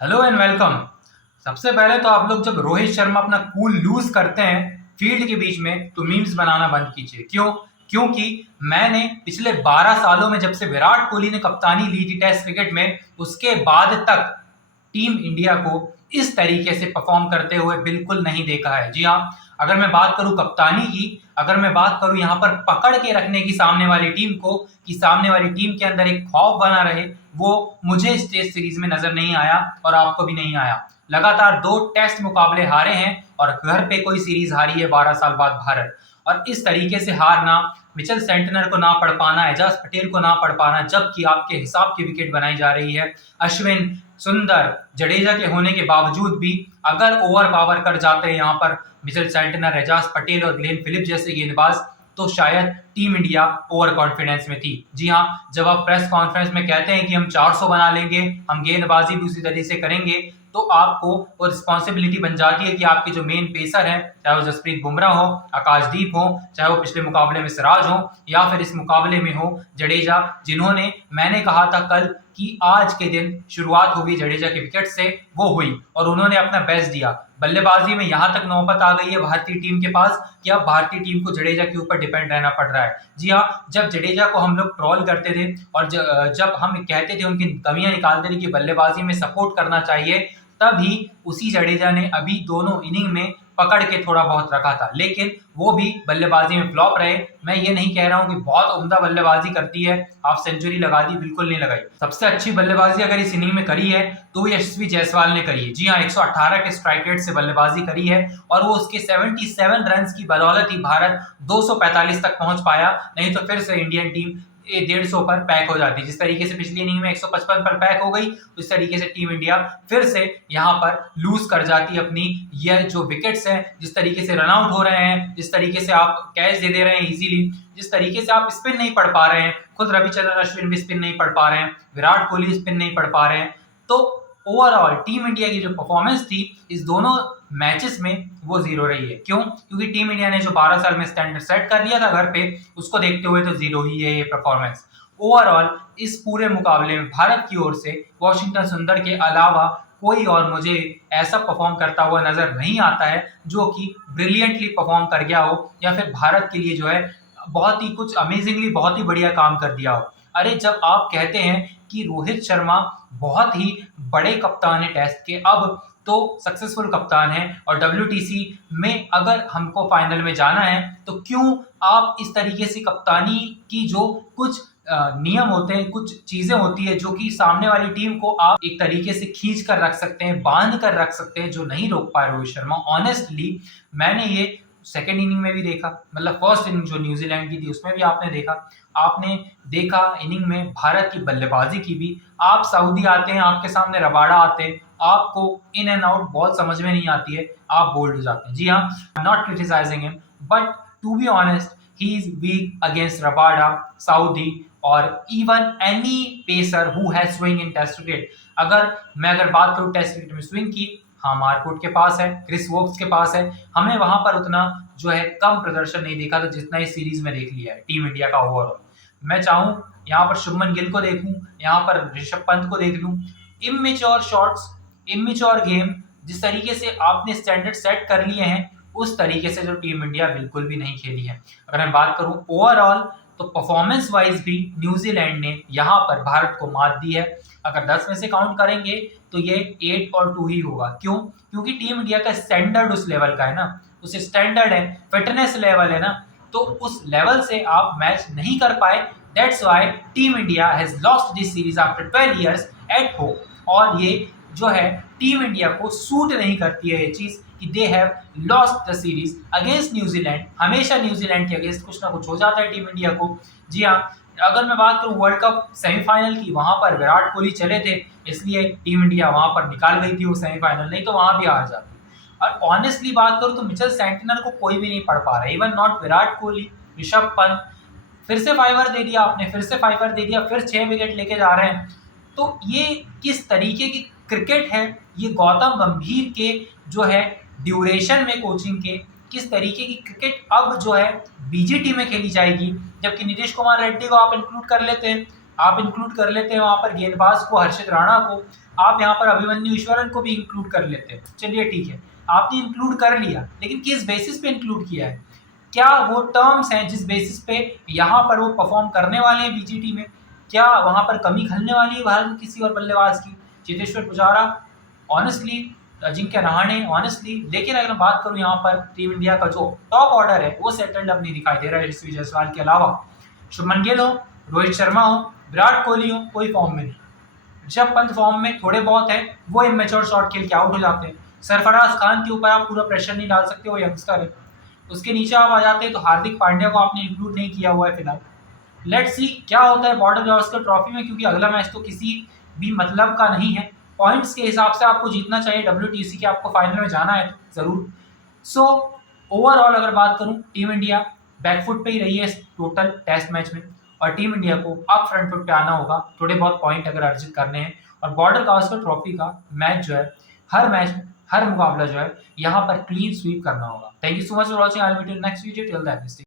Hello and welcome. सबसे पहले तो आप लोग जब रोहित शर्मा अपना कूल लूज करते हैं फील्ड के बीच में तो मीम्स बनाना बंद कीजिए। क्यों? क्योंकि मैंने पिछले 12 सालों में जब से विराट कोहली ने कप्तानी ली थी टेस्ट क्रिकेट में उसके बाद तक टीम इंडिया को इस तरीके से परफॉर्म करते हुए बिल्कुल नहीं देखा है। जी हाँ, अगर मैं बात करूं कप्तानी की, अगर मैं बात करूं यहाँ पर पकड़ के रखने की सामने वाली टीम को, कि सामने वाली टीम के अंदर एक खौफ बना रहे, वो मुझे इस टेस्ट सीरीज में नजर नहीं आया और आपको भी नहीं आया। लगातार 2 टेस्ट मुकाबले हारे हैं और घर पे कोई सीरीज हारी है 12 साल बाद भारत। और इस तरीके से हारना, मिचेल सेंटनर को ना पढ़ पाना, एजाज पटेल को ना पढ़ पाना, जबकि आपके हिसाब की विकेट बनाई जा रही है। अश्विन, सुंदर, जडेजा के होने के बावजूद भी अगर ओवर पावर कर जाते हैं यहाँ पर मिचेल सेंटनर, एजाज पटेल और ग्लेन फिलिप जैसे गेंदबाज, तो शायद टीम इंडिया ओवर कॉन्फिडेंस में थी। जी हाँ, जब आप प्रेस कॉन्फ्रेंस में कहते हैं कि हम 400 बना लेंगे, हम गेंदबाजी भी उसी तरीके से करेंगे, तो आपको वो रिस्पॉन्सिबिलिटी बन जाती है कि आपके जो मेन पेसर हैं, चाहे वो जसप्रीत बुमराह हो, आकाशदीप हो, चाहे वो पिछले मुकाबले में सिराज हो या फिर इस मुकाबले में हो जडेजा, जिन्होंने, मैंने कहा था कल कि आज के दिन शुरुआत होगी जडेजा के विकेट से, वो हुई और उन्होंने अपना बेस्ट दिया। बल्लेबाजी में यहां तक नौबत आ गई है भारतीय टीम के पास कि अब भारतीय टीम को जडेजा के ऊपर डिपेंड रहना पड़ रहा है। जी हाँ, जब जडेजा को हम लोग ट्रोल करते थे और जब हम कहते थे, उनकी कमियां निकालते थे कि बल्लेबाजी में सपोर्ट करना चाहिए, तभी उसी जडेजा ने अभी दोनों इनिंग में पकड़ के थोड़ा बहुत रखा था, लेकिन वो भी बल्लेबाजी में फ्लॉप रहे। मैं ये नहीं कह रहा हूं कि बहुत उम्दा बल्लेबाजी करती है, हाफ सेंचुरी लगा दी, बिल्कुल नहीं लगाई। सबसे अच्छी बल्लेबाजी अगर इस इनिंग में करी है तो यशस्वी जायसवाल ने करी है। जी हाँ, 118 के स्ट्राइक रेट से बल्लेबाजी करी है और वो उसके 77 रन की बदौलत ही भारत 245 तक पहुंच पाया, नहीं तो फिर से इंडियन टीम 150 पर पैक हो जाती। जिस तरीके से पिछली इनिंग में 155 पर पैक हो गई, उस तरीके से टीम इंडिया फिर से यहाँ पर लूज कर जाती अपनी यह जो विकेट्स हैं, जिस तरीके से रनआउट हो रहे हैं, जिस तरीके से आप कैच दे रहे हैं इजीली, जिस तरीके से आप स्पिन नहीं पढ़ पा रहे हैं, खुद रविचंद्रन अश्विन भी स्पिन नहीं पढ़ पा रहे हैं, विराट कोहली स्पिन नहीं पढ़ पा रहे हैं, तो ओवरऑल टीम इंडिया की जो परफॉर्मेंस थी इस दोनों मैचेस में वो जीरो रही है। क्यों? क्योंकि टीम इंडिया ने जो 12 साल में स्टैंडर्ड सेट कर लिया था घर पे, उसको देखते हुए तो जीरो ही है ये परफॉर्मेंस। ओवरऑल इस पूरे मुकाबले में भारत की ओर से वॉशिंगटन सुंदर के अलावा कोई और मुझे ऐसा परफॉर्म करता हुआ नजर नहीं आता है जो कि ब्रिलियंटली परफॉर्म कर गया हो या फिर भारत के लिए जो है बहुत ही कुछ अमेजिंगली बहुत ही बढ़िया काम कर दिया हो। अरे, जब आप कहते हैं कि रोहित शर्मा बहुत ही बड़े कप्तान है टेस्ट के, अब तो सक्सेसफुल कप्तान है और डब्ल्यूटीसी में अगर हमको फाइनल में जाना है, तो क्यों आप इस तरीके से कप्तानी की जो कुछ नियम होते हैं, कुछ चीजें होती है जो कि सामने वाली टीम को आप एक तरीके से खींच कर रख सकते हैं, बांध कर रख सकते हैं, जो नहीं रोक पाए रोहित शर्मा। ऑनेस्टली मैंने ये सेकेंड इनिंग में भी देखा, मतलब फर्स्ट इनिंग जो न्यूजीलैंड की थी उसमें भी आपने देखा इनिंग में भारत की बल्लेबाजी की भी। आप सऊदी आते हैं, आपके सामने रबाड़ा आते हैं, आपको इन एंड आउट बॉल समझ में नहीं आती है, आप बोल्ड हो जाते हैं। जी हाँ, not criticising him, but to be honest he is weak against Rabada, Southee और even any pacer who has swing in test cricket. अगर बात करूं टेस्ट क्रिकेट में स्विंग की, हाँ, मार्कवुड के पास है, क्रिस वोक्स के पास है, हमने वहां पर उतना जो है कम प्रदर्शन नहीं देखा था जितना इस सीरीज में देख लिया है टीम इंडिया का ओवरऑल। मैं चाहूं यहाँ पर शुभमन गिल को देखूं, यहाँ पर ऋषभ पंत को देख लूं, इमेच्योर शॉट्स, इमेच्योर गेम, जिस तरीके से आपने स्टैंडर्ड सेट कर लिए हैं उस तरीके से जो टीम इंडिया बिल्कुल भी नहीं खेली है। अगर मैं बात करूं ओवरऑल, तो परफॉर्मेंस वाइज भी न्यूजीलैंड ने यहाँ पर भारत को मात दी है। अगर 10 में से काउंट करेंगे तो ये 8 और 2 ही होगा। क्यों? क्योंकि टीम इंडिया का स्टैंडर्ड उस लेवल का है ना, उस स्टैंडर्ड है, फिटनेस लेवल है ना, तो उस लेवल से आप मैच नहीं कर पाए। That's why team India has lost this series after 12 years at home. और ये जो है टीम इंडिया को सूट नहीं करती है ये चीज कि they have lost the series against New Zealand. हमेशा न्यूजीलैंड के अगेंस्ट कुछ ना कुछ हो जाता है टीम इंडिया को। जी हाँ, अगर मैं बात करूं वर्ल्ड कप सेमीफाइनल की, वहां पर विराट कोहली चले थे, इसलिए टीम इंडिया वहां पर निकाल गई थी वो सेमीफाइनल, नहीं तो वहां भी हार जाती। और ऑनेस्टली बात करूं तो मिचेल सेंटनर को कोई भी नहीं पढ़ पा रहा है, इवन नॉट विराट कोहली, ऋषभ पंत। फिर से फाइवर दे दिया आपने, फिर से फाइवर दे दिया, फिर 6 विकेट लेके जा रहे हैं। तो ये किस तरीके की क्रिकेट है? ये गौतम गंभीर के जो है ड्यूरेशन में कोचिंग के किस तरीके की क्रिकेट अब जो है बीजीटी में खेली जाएगी, जबकि नीतीश कुमार रेड्डी को आप इंक्लूड कर लेते हैं। आप इंक्लूड कर लेते हैं वहाँ पर गेंदबाज को, हर्षित राणा को, आप यहाँ पर अभिमन्यु ईश्वरन को भी इंक्लूड कर लेते हैं। चलिए ठीक है, आपने इंक्लूड कर लिया, लेकिन किस बेसिस पे इंक्लूड किया है? क्या वो टर्म्स हैं जिस बेसिस पे यहाँ पर वो परफॉर्म करने वाले हैं बीजीटी में? क्या वहाँ पर कमी खलने वाली है भारत में किसी और बल्लेबाज की? Cheteshwar Pujara, honestly, Ajinkya Rahane, honestly. लेकिन अगर मैं बात करूँ यहाँ पर टीम इंडिया का जो टॉप ऑर्डर है वो सेटल्ड अब नहीं दिखाई दे रहा है यशस्वी जायसवाल के अलावा। शुभमन गिल हो, रोहित शर्मा हो, विराट कोहली हो, कोई फॉर्म में नहीं। ऋषभ पंत फॉर्म में थोड़े बहुत है, वो इमेच्योर शॉट खेल के आउट हो जाते हैं। सरफराज खान के ऊपर आप पूरा प्रेशर नहीं डाल सकते, वो यंगस्टर है। उसके नीचे आप आ जाते हैं तो हार्दिक पांड्या को आपने इंक्लूड नहीं किया हुआ है फिलहाल। लेट्स सी क्या होता है बॉर्डर गावस्कर ट्रॉफी में, क्योंकि अगला मैच तो किसी भी मतलब का नहीं है। पॉइंट्स के हिसाब से आपको जीतना चाहिए, WTC के आपको फाइनल में जाना है तो ज़रूर। सो ओवरऑल अगर बात करूं, टीम इंडिया बैकफुट पे ही रही है इस टोटल टेस्ट मैच में, और टीम इंडिया को अब फ्रंट फुट पे आना होगा थोड़े बहुत पॉइंट अगर अर्जित करने हैं। और बॉर्डर गावस्कर ट्रॉफी का मैच जो है, हर मैच, हर मुकाबला जो है यहाँ पर क्लीन स्वीप करना होगा। Thank you so much for watching. I will meet you next video. Till then